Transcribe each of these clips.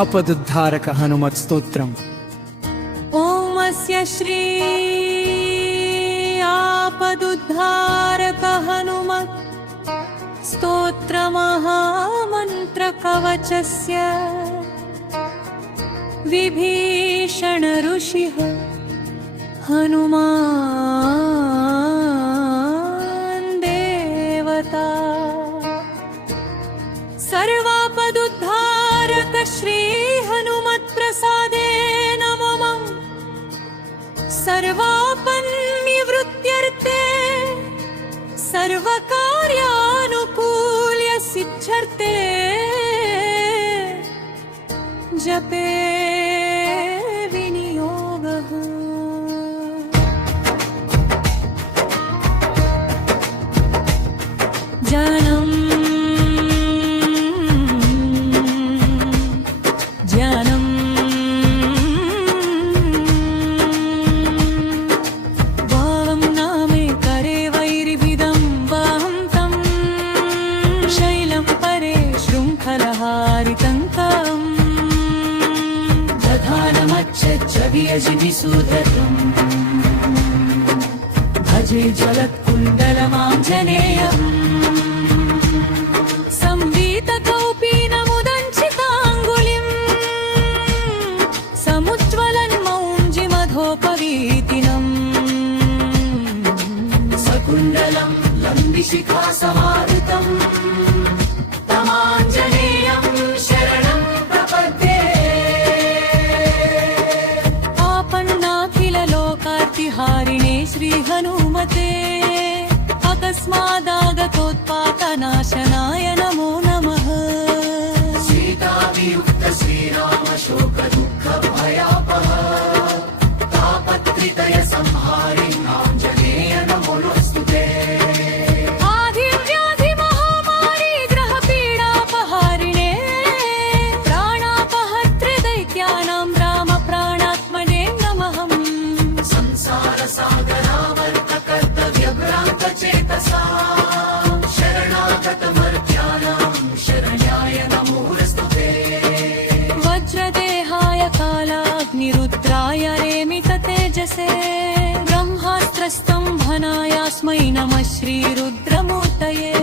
आपदुद्धारक हनुमत् स्तोत्रम्। ओम अस्य श्री आपदुद्धारक हनुमत् स्तोत्रमहामन्त्रकवचस्य विभीषण ऋषिः हनुमान् देवता सर्वापदुद्धारक श्री हनुमत् प्रसादेन मम सर्वापन्निवृत्त्यर्थे सर्वकार्यानुकूल्य सिद्ध्यर्थे जपे विनियोगः। जनम् भजे जलत्कुण्डलमाञ्जनेयम् संवीतकौपीनमुदञ्चिताङ्गुलिम् समुज्ज्वलन्मौञ्जिमधोपवीतिनम् सकुण्डलं लम्बिशिखासमावृतम् तमाञ्जनेयं शरणं प्रपद्ये। हारिणे श्री हनुमते अकस्मादागतोत्पातनाशनाय नमो नमः। सीतावियुक्त श्रीराम शोक दुःख भयापः तापत्रितय संहारि आञ्जनेय नमोऽस्तुते। आधिव्याधि महामारी ग्रह पीडापहारिणे प्राणापहर्त्रे दैत्यानां राम प्राणात्मने नमः। चेतसा शरणागतमर्त्यानां शरण्याय नमोऽस्तुते। वज्रदेहाय कालाग्निरुद्राय रेमिततेजसे ब्रह्मास्त्रस्तम्भनायास्मै नमः श्रीरुद्रमूर्तये।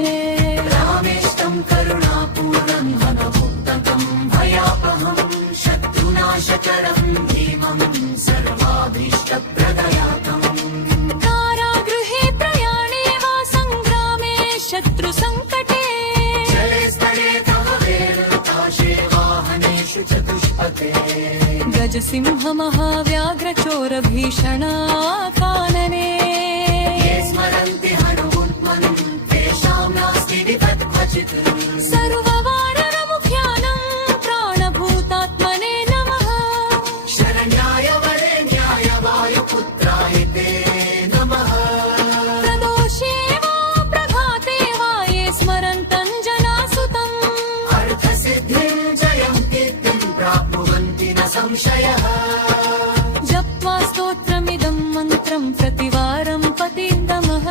रामेष्टं करुणापूर्णं हनमुक्तं भयापहं शत्रुनाशकरं भीमं सर्वाभीष्टप्रदयातम्। शत्रु संकटे जले स्थले तव वेणुकाशे वाहनेषु चतुष्पथे। गजसिंह महाव्याघ्र चोर भीषणा कानने ये स्मरन्ति हनुमन्तं तेषां नास्ति विपत्क्वचित्। सर्ववानरमुख्यानं प्राणभूतात्मने नमः। शरण्याय वरेण्याय वायुपुत्राय ते नमः। संशयः जप्त्वा स्तोत्रमिदं मन्त्रं प्रतिवारं पतितमः।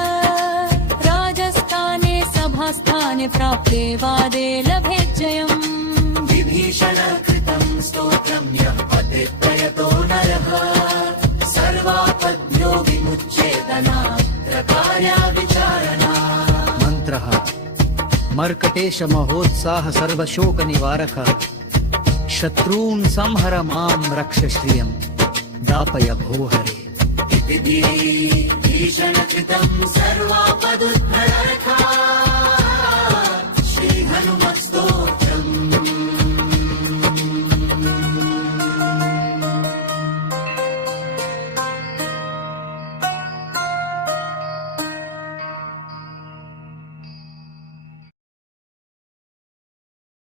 राजस्थाने सभास्थाने प्राप्ते वादे लभेज्जयम्। विभीषण कृतं स्तोत्रं यः पठेत्प्रयतो नरः सर्वापद्भ्यो विमुच्येतनात्र कार्याविचारणा। मन्त्रः मर्कटेश महोत्साह सर्वशोक निवारक शत्रून् संहर मां रक्ष श्रियं दापय भोहरे। इति भीषणकृतं सर्वापदुद्धारक